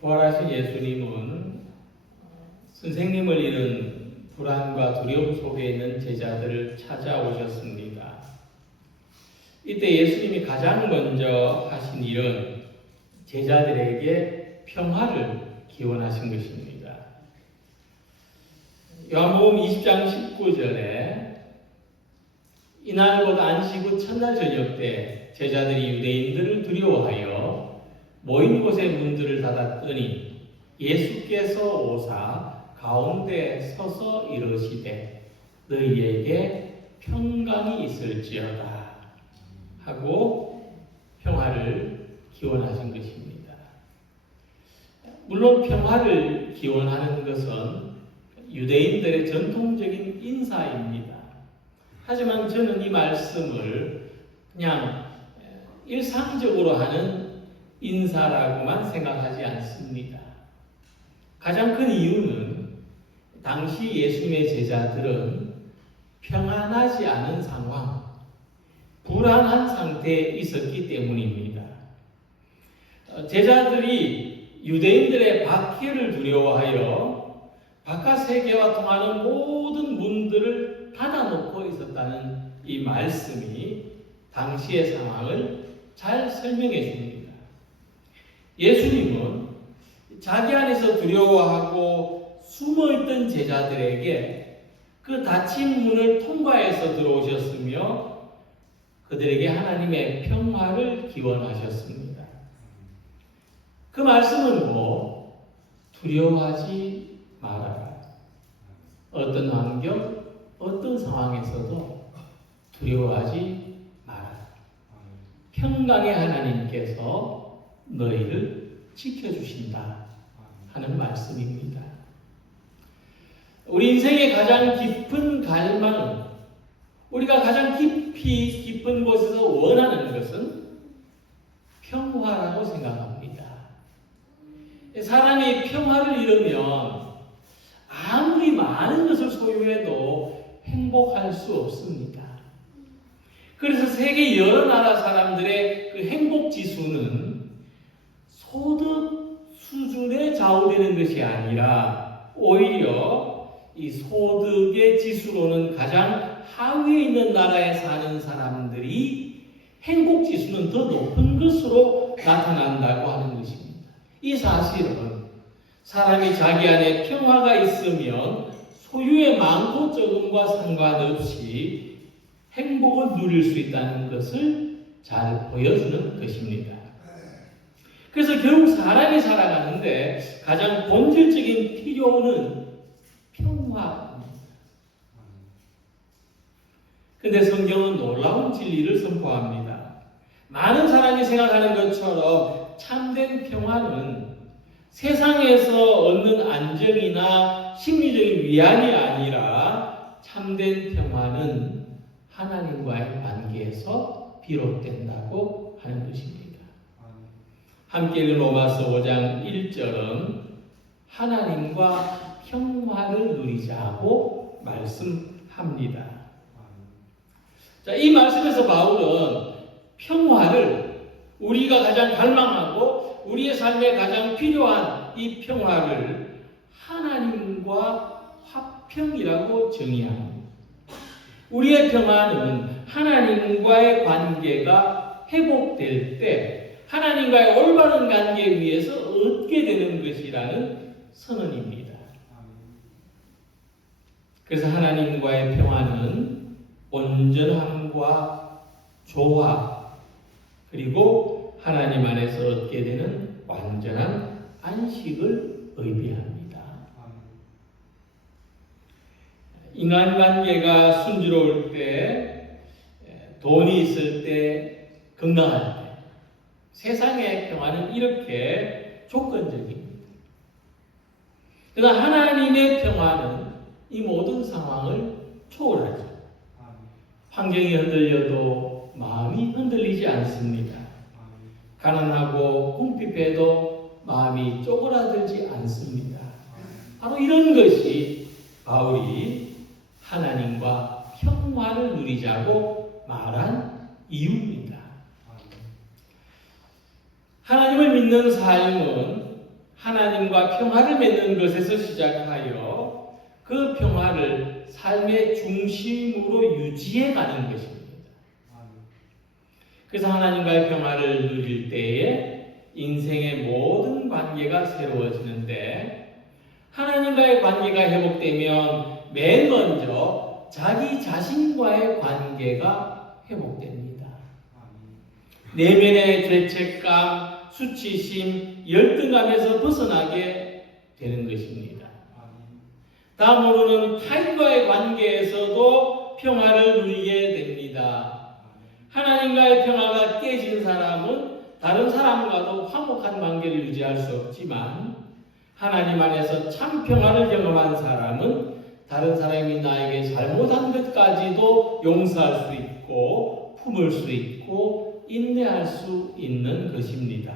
부활하신 예수님은 선생님을 잃은 불안과 두려움 속에 있는 제자들을 찾아오셨습니다. 이때 예수님이 가장 먼저 하신 일은 제자들에게 평화를 기원하신 것입니다. 요한복음 20장 19절에 이날 곧 안식 후 첫날 저녁 때 제자들이 유대인들을 두려워하여 모인 곳의 문들을 닫았더니 예수께서 오사 가운데 서서 이르시되 너희에게 평강이 있을지어다 하고 평화를 기원하신 것입니다. 물론 평화를 기원하는 것은 유대인들의 전통적인 인사입니다. 하지만 저는 이 말씀을 그냥 일상적으로 하는 인사라고만 생각하지 않습니다. 가장 큰 이유는 당시 예수님의 제자들은 평안하지 않은 상황, 불안한 상태에 있었기 때문입니다. 제자들이 유대인들의 박해를 두려워하여 바깥 세계와 통하는 모든 문들을 닫아놓고 있었다는 이 말씀이 당시의 상황을 잘 설명해 줍니다. 예수님은 자기 안에서 두려워하고 숨어있던 제자들에게 그 닫힌 문을 통과해서 들어오셨으며 그들에게 하나님의 평화를 기원하셨습니다. 그 말씀은 두려워하지 말아라. 어떤 환경, 어떤 상황에서도 두려워하지 마라. 평강의 하나님께서 너희를 지켜주신다 하는 말씀입니다. 우리 인생의 가장 깊은 갈망은 우리가 가장 깊은 곳에서 원하는 것은 평화라고 생각합니다. 사람이 평화를 잃으면 아무리 많은 것을 소유해도 행복할 수 없습니다. 그래서 세계 여러 나라 사람들의 그 행복 지수는 소득 수준에 좌우되는 것이 아니라 오히려 이 소득의 지수로는 가장 하위에 있는 나라에 사는 사람들이 행복 지수는 더 높은 것으로 나타난다고 하는 것입니다. 이 사실은 사람이 자기 안에 평화가 있으면 소유의 많고 적음과 상관없이 행복을 누릴 수 있다는 것을 잘 보여주는 것입니다. 그래서 결국 사람이 살아가는데 가장 본질적인 필요는 평화입니다. 그런데 성경은 놀라운 진리를 선포합니다. 많은 사람이 생각하는 것처럼 참된 평화는 세상에서 얻는 안정이나 심리적인 위안이 아니라 참된 평화는 하나님과의 관계에서 비롯된다고 하는 것입니다. 함께 읽은 로마서 5장 1절은 하나님과 평화를 누리자고 말씀합니다. 자, 이 말씀에서 바울은 평화를 우리가 가장 갈망하고 우리의 삶에 가장 필요한 이 평화를 하나님과 화평이라고 정의합니다. 우리의 평화는 하나님과의 관계가 회복될 때 하나님과의 올바른 관계 위에서 얻게 되는 것이라는 선언입니다. 그래서 하나님과의 평화는 온전함과 조화 그리고 하나님 안에서 얻게 되는 완전한 안식을 의미합니다. 인간관계가 순조로울 때, 돈이 있을 때, 건강할 때 세상의 평화는 이렇게 조건적입니다. 그러나 하나님의 평화는 이 모든 상황을 초월하죠. 환경이 흔들려도 마음이 흔들리지 않습니다. 가난하고 궁핍해도 마음이 쪼그라들지 않습니다. 바로 이런 것이 바울이 하나님과 평화를 누리자고 말한 이유입니다. 하나님을 믿는 삶은 하나님과 평화를 맺는 것에서 시작하여 그 평화를 삶의 중심으로 유지해 가는 것입니다. 그래서 하나님과의 평화를 누릴 때에 인생의 모든 관계가 새로워지는데, 하나님과의 관계가 회복되면 맨 먼저 자기 자신과의 관계가 회복됩니다. 내면의 죄책감, 수치심, 열등감에서 벗어나게 되는 것입니다. 다음으로는 타인과의 관계에서도 평화를 누리게 됩니다. 하나님과의 평화가 깨진 사람은 다른 사람과도 화목한 관계를 유지할 수 없지만, 하나님 안에서 참 평화를 경험한 사람은 다른 사람이 나에게 잘못한 것까지도 용서할 수 있고 품을 수 있고 인내할 수 있는 것입니다.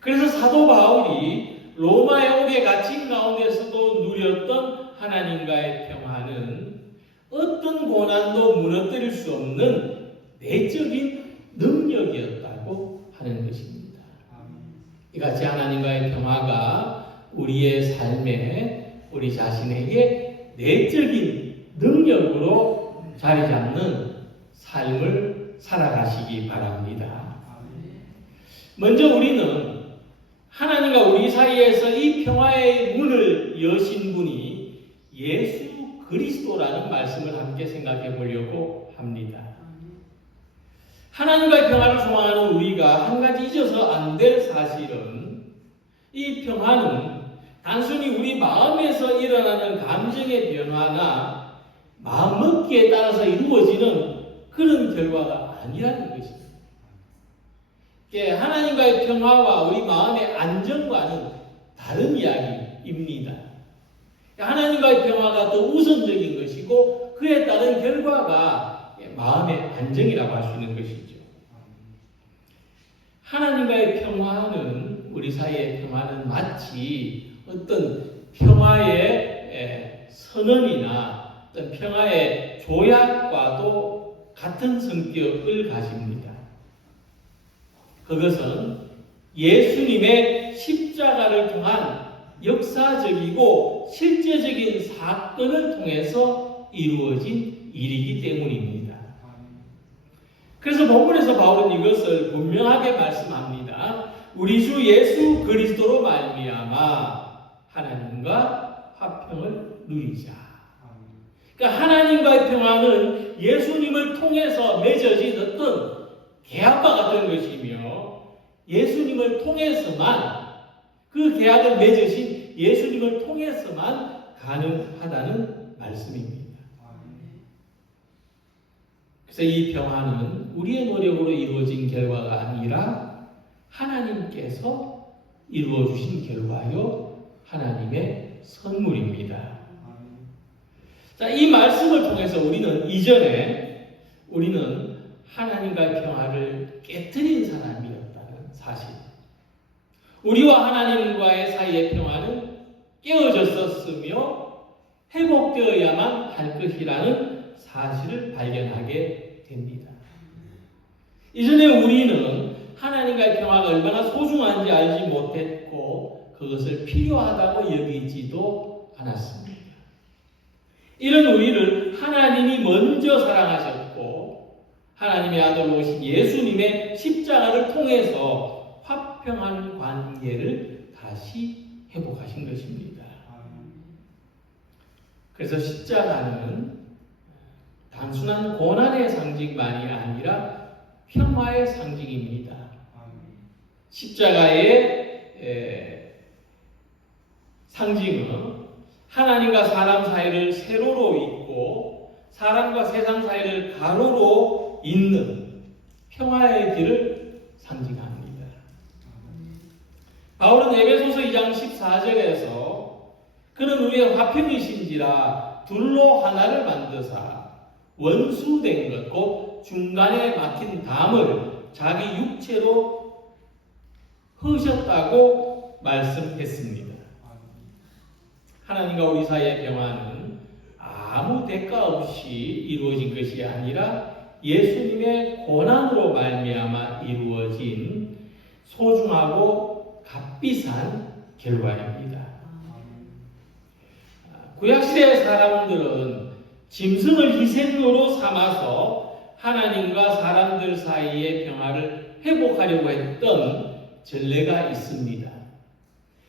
그래서 사도 바울이 로마에 오게 갇힌 가운데서도 누렸던 하나님과의 평화는 어떤 고난도 무너뜨릴 수 없는 내적인 능력이었다고 하는 것입니다. 이같이 하나님과의 평화가 우리의 삶에, 우리 자신에게 내적인 능력으로 자리 잡는 삶을 살아가시기 바랍니다. 먼저 우리는 하나님과 우리 사이에서 이 평화의 문을 여신 분이 예수 그리스도라는 말씀을 함께 생각해 보려고 합니다. 하나님과의 평화를 소망하는 우리가 한 가지 잊어서 안 될 사실은, 이 평화는 단순히 우리 마음에서 일어나는 감정의 변화나 마음먹기에 따라서 이루어지는 그런 결과가 아니라는 것입니다. 하나님과의 평화와 우리 마음의 안정과는 다른 이야기입니다. 하나님과의 평화가 더 우선적인 것이고, 그에 따른 결과가 마음의 안정이라고 할 수 있는 것이죠. 하나님과의 평화는, 우리 사이의 평화는 마치 어떤 평화의 선언이나 어떤 평화의 조약과도 같은 성격을 가집니다. 그것은 예수님의 십자가를 통한 역사적이고 실제적인 사건을 통해서 이루어진 일이기 때문입니다. 그래서 본문에서 바울은 이것을 분명하게 말씀합니다. 우리 주 예수 그리스도로 말미암아 하나님과 화평을 누리자. 그러니까 하나님과의 평화는 예수님을 통해서 맺어진 어떤 계약과 같은 것이며, 예수님을 통해서만, 그 계약을 맺으신 예수님을 통해서만 가능하다는 말씀입니다. 그래서 이 평화는 우리의 노력으로 이루어진 결과가 아니라 하나님께서 이루어 주신 결과요, 하나님의 선물입니다. 자, 이 말씀을 통해서 우리는 이전에 우리는 하나님과의 평화를 깨뜨린 사람이었다는 사실, 우리와 하나님과의 사이의 평화는 깨어졌었으며 회복되어야만 할 것이라는 사실을 발견하게 됩니다. 이전에 우리는 하나님과의 평화가 얼마나 소중한지 알지 못했고 그것을 필요하다고 여기지도 않았습니다. 이런 우리를 하나님이 먼저 사랑하셨고 하나님의 아들로 오신 예수님의 십자가를 통해서 화평한 관계를 다시 회복하신 것입니다. 그래서 십자가는 단순한 고난의 상징만이 아니라 평화의 상징입니다. 십자가의 상징은 하나님과 사람 사이를 세로로 잇고 사람과 세상 사이를 가로로 잇는 평화의 길을 상징합니다. 바울은 에베소서 2장 14절에서 그는 우리의 화평이신지라 둘로 하나를 만드사 원수된 것 곧 중간에 막힌 담을 자기 육체로 허셨다고 말씀했습니다. 하나님과 우리 사이의 평화는 아무 대가 없이 이루어진 것이 아니라 예수님의 고난으로 말미암아 이루어진 소중하고 값비싼 값비싼 결과입니다. 구약시대 사람들은 짐승을 희생으로 삼아서 하나님과 사람들 사이의 평화를 회복하려고 했던 전례가 있습니다.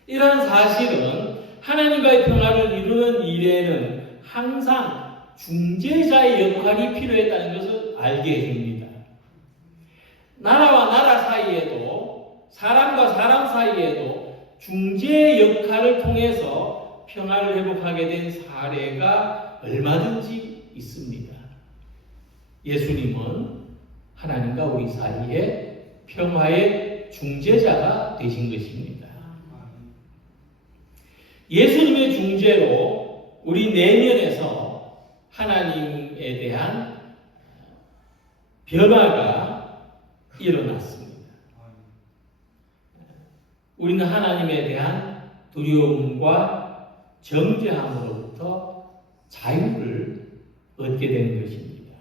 이러한 사실은 하나님과의 평화를 이루는 일에는 항상 중재자의 역할이 필요했다는 것을 알게 해줍니다. 나라와 나라 사이에도 사람과 사람 사이에도 중재의 역할을 통해서 평화를 회복하게 된 사례가 얼마든지 있습니다. 예수님은 하나님과 우리 사이에 평화의 중재자가 되신 것입니다. 예수님의 중재로 우리 내면에서 하나님에 대한 변화가 일어났습니다. 우리는 하나님에 대한 두려움과 정죄함으로부터 자유를 얻게 된 것입니다.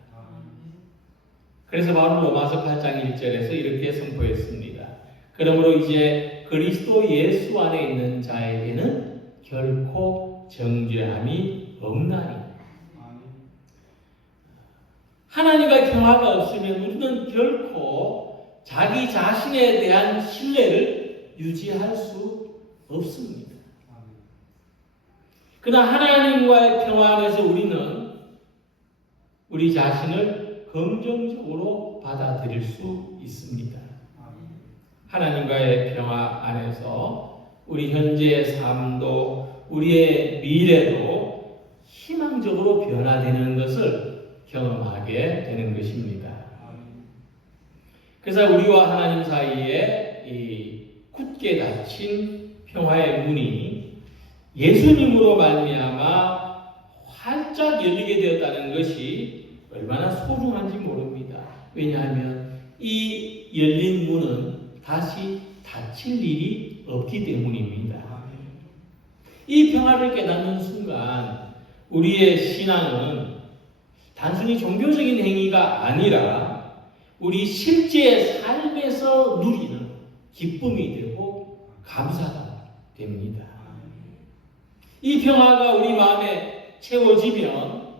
그래서 바로 로마서 8장 1절에서 이렇게 선포했습니다. 그러므로 이제 그리스도 예수 안에 있는 자에게는 결코 정죄함이 없나니. 하나님과 평화가 없으면 우리는 결코 자기 자신에 대한 신뢰를 유지할 수 없습니다. 그러나 하나님과의 평화 안에서 우리는 우리 자신을 긍정적으로 받아들일 수 있습니다. 하나님과의 평화 안에서 우리 현재의 삶도 우리의 미래도 희망적으로 변화되는 것을 경험하게 되는 것입니다. 그래서 우리와 하나님 사이에 이 굳게 닫힌 평화의 문이 예수님으로 말미암아 활짝 열리게 되었다는 것이 얼마나 소중한지 모릅니다. 왜냐하면 이 열린 문은 다시 닫힐 일이 없기 때문입니다. 이 평화를 깨닫는 순간 우리의 신앙은 단순히 종교적인 행위가 아니라 우리 실제 삶에서 누리는 기쁨이 되고 감사가 됩니다. 이 평화가 우리 마음에 채워지면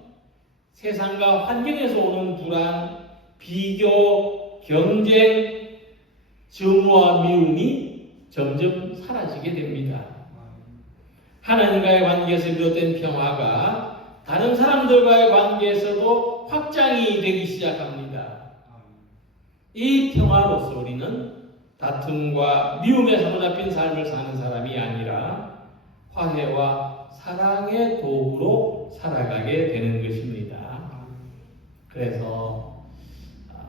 세상과 환경에서 오는 불안, 비교, 경쟁, 증오와 미움이 점점 사라지게 됩니다. 하나님과의 관계에서 비롯된 평화가 다른 사람들과의 관계에서도 확장이 되기 시작합니다. 이 평화로서 우리는 다툼과 미움에 사로잡힌 삶을 사는 사람이 아니라 화해와 사랑의 도구로 살아가게 되는 것입니다. 그래서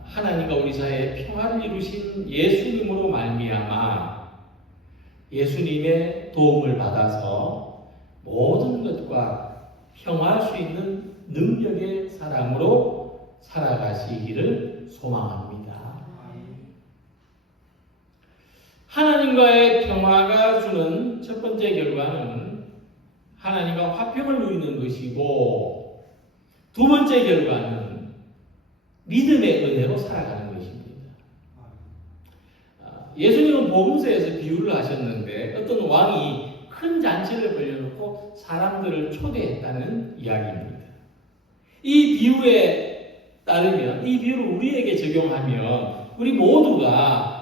하나님과 우리 사이에 평화를 이루신 예수님으로 말미암아 예수님의 도움을 받아서 모든 것과 평화할 수 있는 능력의 사람으로 살아가시기를 소망합니다. 하나님과의 평화가 주는 첫 번째 결과는 하나님과 화평을 누리는 것이고, 두 번째 결과는 믿음의 은혜로 살아가는 것입니다. 예수님은 복음서에서 비유를 하셨는데 어떤 왕이 큰 잔치를 벌려놓고 사람들을 초대했다는 이야기입니다. 이 비유에 따르면, 이 비유를 우리에게 적용하면 우리 모두가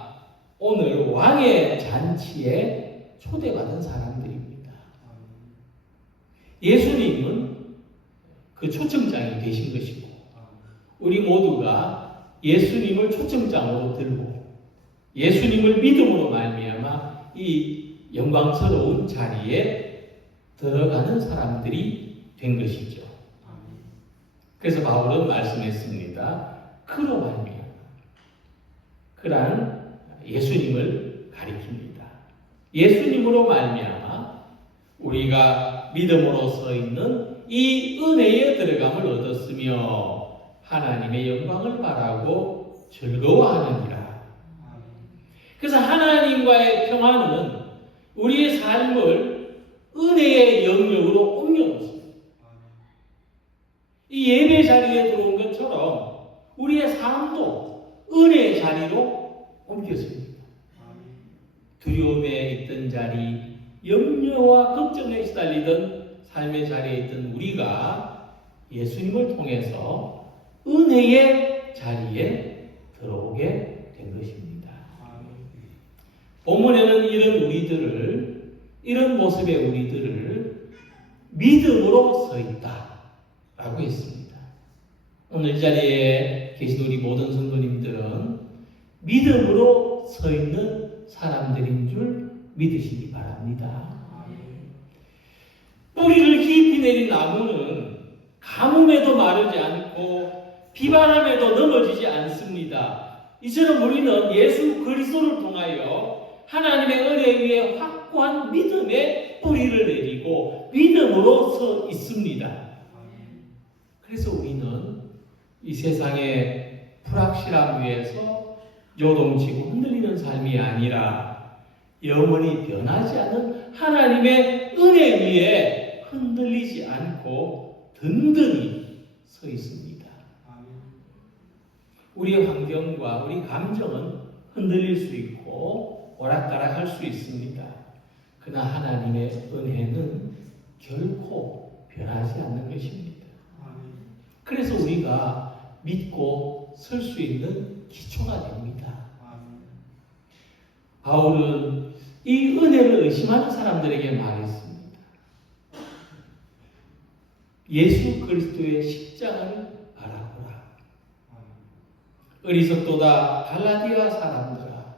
오늘 왕의 잔치에 초대받은 사람들입니다. 예수님은 그 초청장이 되신 것이고, 우리 모두가 예수님을 초청장으로 들고 예수님을 믿음으로 말미암아 이 영광스러운 자리에 들어가는 사람들이 된 것이죠. 그래서 바울은 말씀했습니다. 그로 말미암아, 그러한 예수님을 가리킵니다. 예수님으로 말미암아 우리가 믿음으로 서 있는 이 은혜에 들어감을 얻었으며 하나님의 영광을 바라고 즐거워하느니라. 그래서 하나님과의 평화는 우리의 삶을 은혜의 영역으로 옮겨놓습니다. 이 예배 자리에 들어온 것처럼 우리의 삶도 은혜의 자리로 옮겨집니다. 두려움에 있던 자리, 염려와 걱정에 시달리던 삶의 자리에 있던 우리가 예수님을 통해서 은혜의 자리에 들어오게 된 것입니다. 본문에는 이런 모습의 우리들을 믿음으로 서 있다라고 했습니다. 오늘 이 자리에 계신 우리 모든 성도님들은 믿음으로 서 있는 사람들인 줄 믿으시기 바랍니다. 뿌리를 깊이 내린 나무는 가뭄에도 마르지 않고 비바람에도 넘어지지 않습니다. 이처럼 우리는 예수 그리스도를 통하여 하나님의 은혜 위에 확고한 믿음의 뿌리를 내리고 믿음으로 서 있습니다. 그래서 우리는 이 세상의 불확실함 위에서 요동치고 흔들리는 삶이 아니라 영원히 변하지 않는 하나님의 은혜 위에 흔들리지 않고 든든히 서 있습니다. 우리의 환경과 우리 감정은 흔들릴 수 있고 오락가락할 수 있습니다. 그러나 하나님의 은혜는 결코 변하지 않는 것입니다. 그래서 우리가 믿고 설 수 있는 기초가 됩니다. 바울은 이 은혜를 의심하는 사람들에게 말했습니다. 예수 그리스도의 십자가를 바라보라. 어리석도다 갈라디아 사람들아,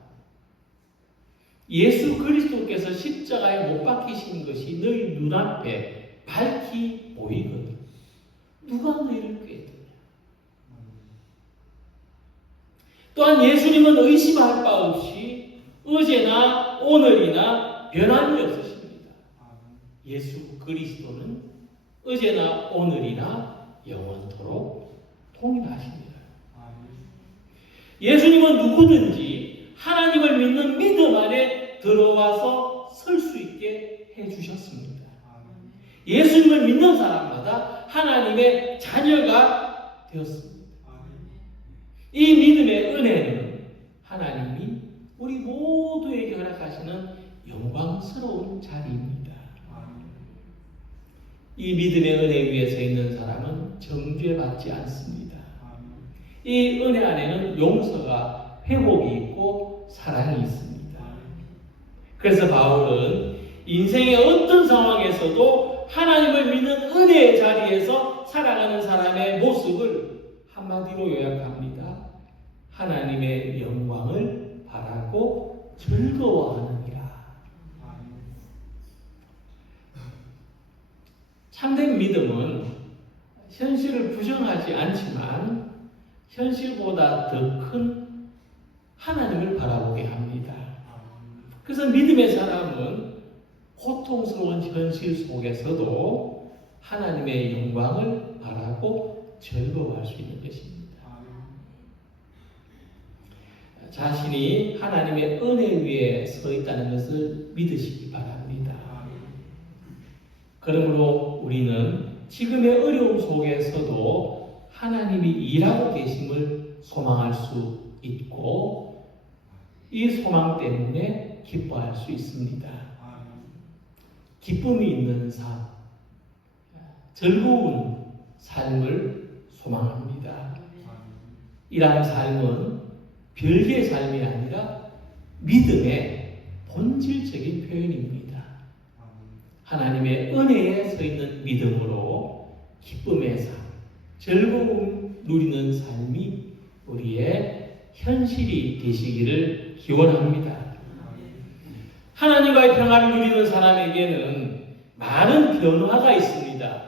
예수 그리스도께서 십자가에 못 박히신 것이 너희 눈앞에 밝히 보이거든. 누가 너희를 꾀드냐? 또한 예수님은 의심할 바 없이 어제나 오늘이나 변함이 없으십니다. 예수 그리스도는 어제나 오늘이나 영원토록 동일하십니다. 예수님은 누구든지 하나님을 믿는 믿음 안에 들어와서 설 수 있게 해주셨습니다. 예수님을 믿는 사람마다 하나님의 자녀가 되었습니다. 이 믿음의 은혜는 하나님이 우리 모두에게 허락하시는 영광스러운 자리입니다. 이 믿음의 은혜 위에 서 있는 사람은 정죄받지 않습니다. 이 은혜 안에는 용서가, 회복이 있고 사랑이 있습니다. 그래서 바울은 인생의 어떤 상황에서도 하나님을 믿는 은혜의 자리에서 살아가는 사람의 모습을 한마디로 요약합니다. 하나님의 영광을 바라고 즐거워하느니라. 참된 믿음은 현실을 부정하지 않지만 현실보다 더 큰 하나님을 바라보게 합니다. 그래서 믿음의 사람은 고통스러운 현실 속에서도 하나님의 영광을 바라고 즐거워할 수 있는 것입니다. 자신이 하나님의 은혜 위에 서 있다는 것을 믿으시기 바랍니다. 그러므로 우리는 지금의 어려움 속에서도 하나님이 일하고 계심을 소망할 수 있고 이 소망 때문에 기뻐할 수 있습니다. 기쁨이 있는 삶, 즐거운 삶을 소망합니다. 이러한 삶은 별개의 삶이 아니라 믿음의 본질적인 표현입니다. 하나님의 은혜에 서 있는 믿음으로 기쁨의 삶, 즐거움 누리는 삶이 우리의 현실이 되시기를 기원합니다. 하나님과의 평화를 누리는 사람에게는 많은 변화가 있습니다.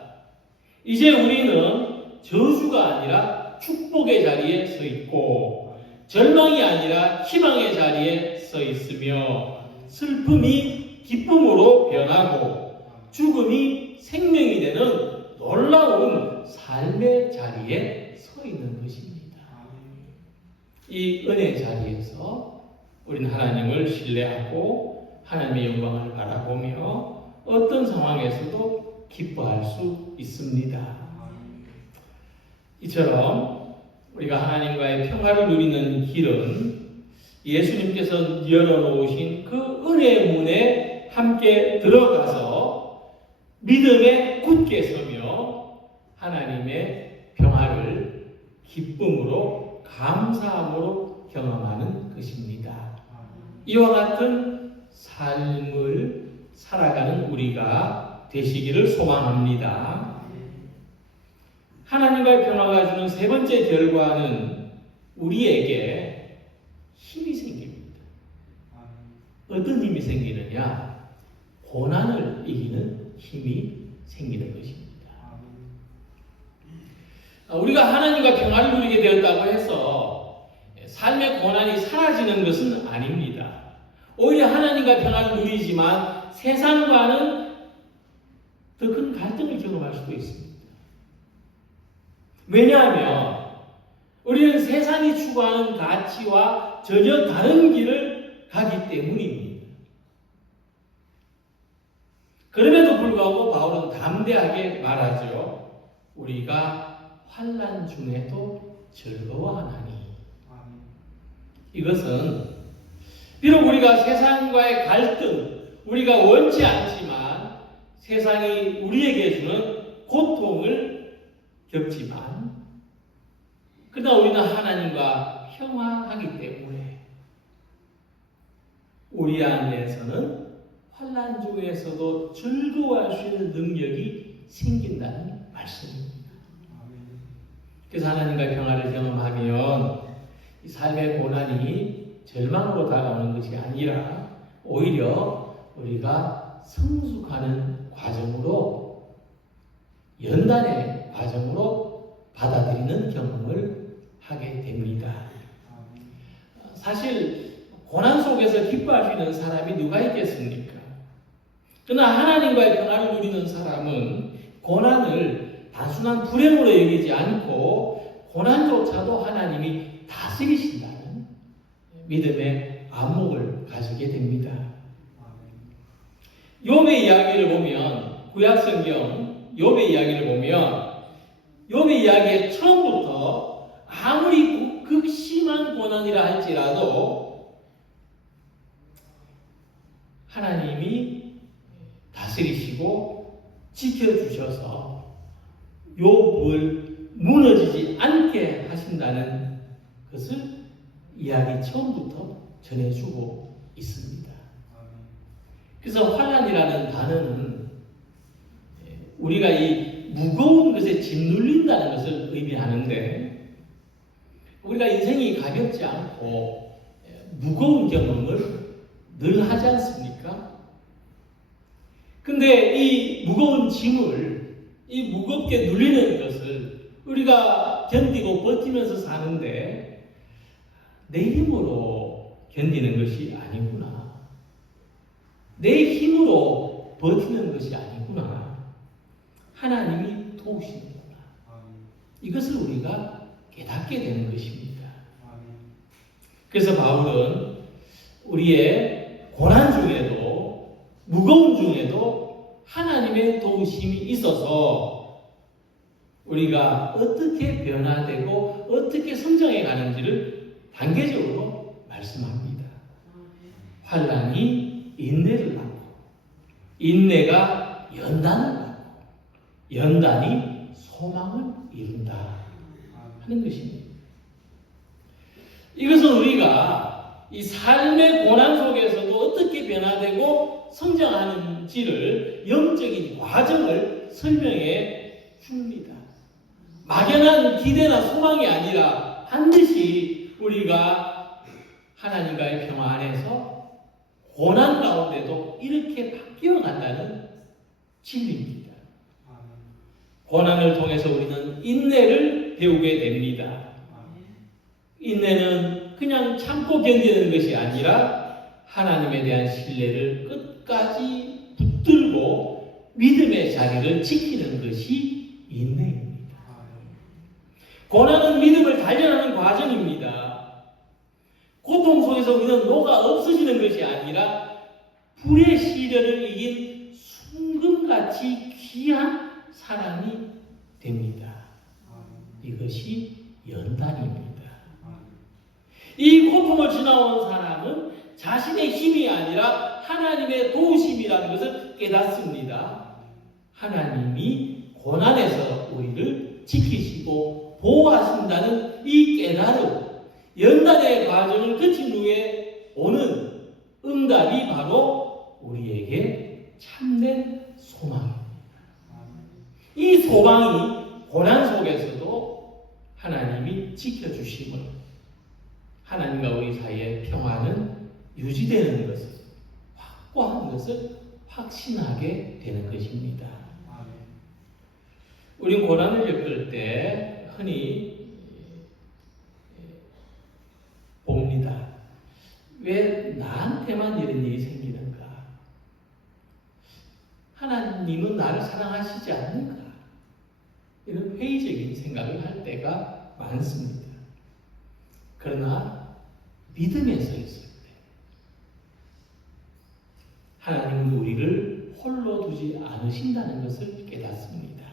이제 우리는 저주가 아니라 축복의 자리에 서 있고 절망이 아니라 희망의 자리에 서 있으며 슬픔이 기쁨으로 변하고 죽음이 생명이 되는 놀라운 삶의 자리에 서 있는 것입니다. 이 은혜 자리에서 우리는 하나님을 신뢰하고 하나님의 영광을 바라보며 어떤 상황에서도 기뻐할 수 있습니다. 이처럼 우리가 하나님과의 평화를 누리는 길은 예수님께서 열어놓으신 그 은혜의 문에 함께 들어가서 믿음에 굳게 서며 하나님의 평화를 기쁨으로 감사함으로 경험하는 것입니다. 이와 같은 삶을 살아가는 우리가 되시기를 소망합니다. 하나님과의 평화가 주는 세 번째 결과는 우리에게 힘이 생깁니다. 어떤 힘이 생기느냐? 고난을 이기는 힘이 생기는 것입니다. 우리가 하나님과 평화를 누리게 되었다고 해서 삶의 고난이 사라지는 것은 아닙니다. 오히려 하나님과 평화를 누리지만 세상과는 더 큰 갈등을 경험할 수도 있습니다. 왜냐하면 우리는 세상이 추구하는 가치와 전혀 다른 길을 가기 때문입니다. 그럼에도 불구하고 바울은 담대하게 말하죠. 우리가 환난 중에도 즐거워하나니. 이것은 비록 우리가 세상과의 갈등, 우리가 원치 않지만 세상이 우리에게 주는 고통을 겪지만 그러나 우리는 하나님과 평화하기 때문에 우리 안에서는 환난 중에서도 즐거워할 수 있는 능력이 생긴다는 말씀입니다. 그래서 하나님과 평화를 경험하면 이 삶의 고난이 절망으로 다가오는 것이 아니라 오히려 우리가 성숙하는 과정으로 연단의 과정으로 받아들이는 경험을 하게 됩니다. 사실 고난 속에서 기뻐할 수 있는 사람이 누가 있겠습니까? 그러나 하나님과의 평화를 누리는 사람은 고난을 단순한 불행으로 여기지 않고 고난조차도 하나님이 다스리신다는 믿음의 안목을 가지게 됩니다. 욥의 이야기를 보면 구약성경 욥의 이야기를 보면 욥의 이야기의 처음부터 아무리 극심한 고난이라 할지라도 하나님이 다스리시고 지켜주셔서 욥을 무너지지 않게 하신다는 것을 이야기 처음부터 전해주고 있습니다. 그래서 환난이라는 단어는 우리가 이 무거운 것에 짓눌린다는 것을 의미하는데 우리가 인생이 가볍지 않고 무거운 경험을 늘 하지 않습니까? 근데 이 무거운 짐을 이 무겁게 눌리는 것을 우리가 견디고 버티면서 사는데 내 힘으로 견디는 것이 아니구나. 내 힘으로 버티는 것이 아니구나. 하나님이 도우시는구나. 이것을 우리가 깨닫게 되는 것입니다. 그래서 바울은 우리의 고난 중에도 무거운 중에도 하나님의 도우심이 있어서 우리가 어떻게 변화되고 어떻게 성장해 가는지를 단계적으로 말씀합니다. 환난이 인내를 낳고 인내가 연단을 낳고 연단이 소망을 이룬다 하는 것입니다. 이것은 우리가 이 삶의 고난 속에서도 어떻게 변화되고 성장하는지를 영적인 과정을 설명해 줍니다. 막연한 기대나 소망이 아니라 반드시 우리가 하나님과의 평화 안에서 고난 가운데도 이렇게 바뀌어 간다는 진리입니다. 고난을 통해서 우리는 인내를 배우게 됩니다. 인내는 그냥 참고 견디는 것이 아니라 하나님에 대한 신뢰를 끝까지 붙들고 믿음의 자리를 지키는 것이 인내입니다. 고난은 믿음을 단련하는 과정입니다. 고통 속에서 우리는 노가 없어지는 것이 아니라 불의 시련을 이긴 순금같이 귀한 사람이 됩니다. 이것이 연단입니다. 이 고통을 지나온 사람은 자신의 힘이 아니라 하나님의 도우심이라는 것을 깨닫습니다. 하나님이 고난에서 우리를 지키시고 보호하신다는 이 깨달음, 연단의 과정을 거친 후에 오는 응답이 바로 우리에게 참된 소망입니다. 이 소망이 고난 속에서도 하나님이 지켜주심을, 하나님과 우리 사이의 평화는 유지되는 것을, 확고한 것을 확신하게 되는 것입니다. 우린 고난을 겪을 때 흔히 봅니다. 왜 나한테만 이런 일이 생기는가? 하나님은 나를 사랑하시지 않는가? 이런 회의적인 생각을 할 때가 많습니다. 그러나 믿음에서 있을 때 하나님은 우리를 홀로 두지 않으신다는 것을 깨닫습니다.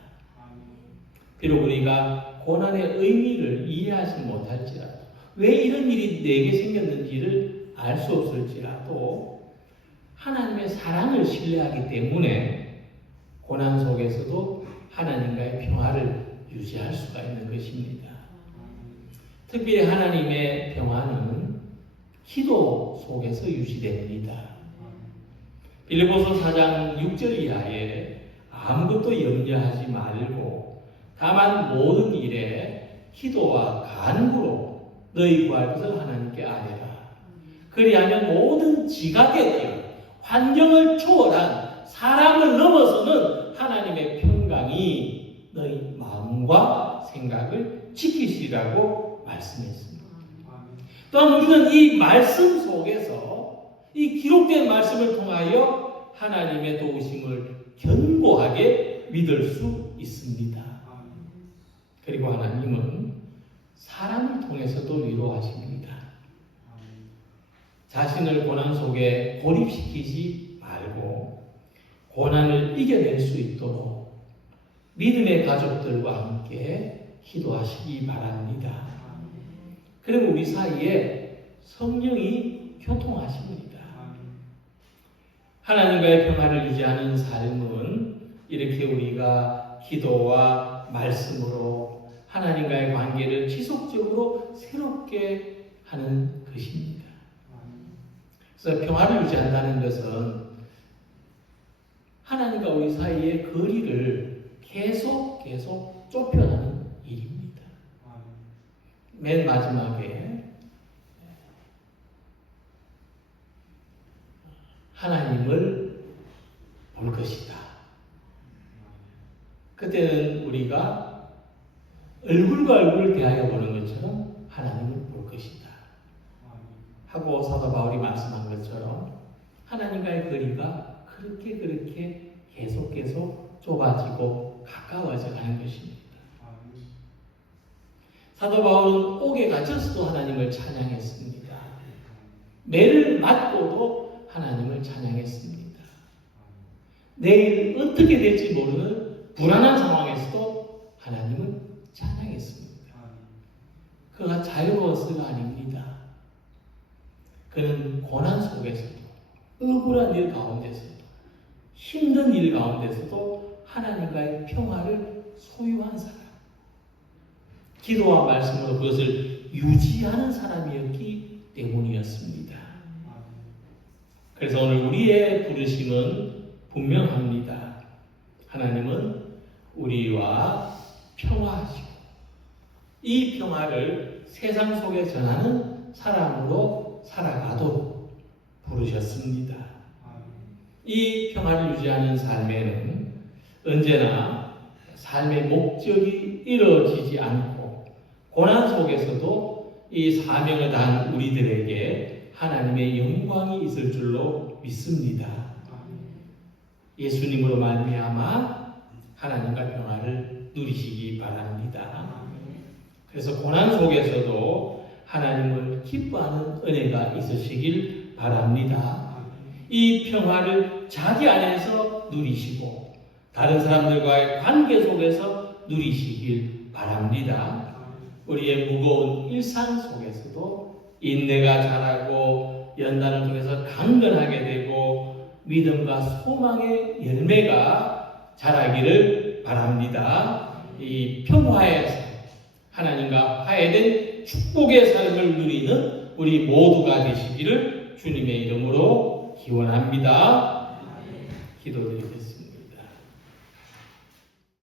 비록 우리가 고난의 의미를 이해하지 못할지라도, 왜 이런 일이 내게 생겼는지를 알 수 없을지라도 하나님의 사랑을 신뢰하기 때문에 고난 속에서도 하나님과의 평화를 유지할 수가 있는 것입니다. 특별히 하나님의 평화는 기도 속에서 유지됩니다. 빌립보서 4장 6절 이하에 아무것도 염려하지 말고 다만 모든 일에 기도와 간구로 너희 구할 것을 하나님께 아뢰라. 그리하면 모든 지각의 길, 환경을 초월한 사람을 넘어서는 하나님의 평강이 너희 마음과 생각을 지키시라고 말씀했습니다. 또한 우리는 이 말씀 속에서 이 기록된 말씀을 통하여 하나님의 도우심을 견고하게 믿을 수 있습니다. 그리고 하나님은 사람을 통해서도 위로하십니다. 자신을 고난 속에 고립시키지 말고 고난을 이겨낼 수 있도록 믿음의 가족들과 함께 기도하시기 바랍니다. 그럼 우리 사이에 성령이 교통하십니다. 하나님과의 평화를 유지하는 삶은 이렇게 우리가 기도와 말씀으로 하나님과의 관계를 지속적으로 새롭게 하는 것입니다. 그래서 평화를 유지한다는 것은 하나님과 우리 사이의 거리를 계속 좁혀가는 일입니다. 맨 마지막에 하나님을 볼 것이다. 그때는 우리가 얼굴과 얼굴을 대하여 보는 것처럼 하나님을 볼 것이다 하고 사도 바울이 말씀한 것처럼 하나님과의 거리가 그렇게 계속 좁아지고 가까워져 가는 것입니다. 사도 바울은 옥에 갇혀서도 하나님을 찬양했습니다. 매를 맞고도 하나님을 찬양했습니다. 내일 어떻게 될지 모르는 불안한 상황에서도 하나님을 찬양했습니다. 그가 자유로워서가 아닙니다. 그는 고난 속에서도, 억울한 일 가운데서도, 힘든 일 가운데서도 하나님과의 평화를 소유한 사람, 기도와 말씀으로 그것을 유지하는 사람이었기 때문이었습니다. 그래서 오늘 우리의 부르심은 분명합니다. 하나님은 우리와 평화하시고 이 평화를 세상 속에 전하는 사람으로 살아가도록 부르셨습니다. 이 평화를 유지하는 삶에는 언제나 삶의 목적이 이루어지지 않고 고난 속에서도 이 사명을 다한 우리들에게 하나님의 영광이 있을 줄로 믿습니다. 예수님으로 말미암아 하나님과 평화를 누리시기 바랍니다. 그래서 고난 속에서도 하나님을 기뻐하는 은혜가 있으시길 바랍니다. 이 평화를 자기 안에서 누리시고 다른 사람들과의 관계 속에서 누리시길 바랍니다. 우리의 무거운 일상 속에서도 인내가 자라고 연단을 통해서 강건하게 되고 믿음과 소망의 열매가 자라기를 바랍니다. 이 평화의 삶, 하나님과 화해된 축복의 삶을 누리는 우리 모두가 되시기를 주님의 이름으로 기원합니다. 기도드리겠습니다.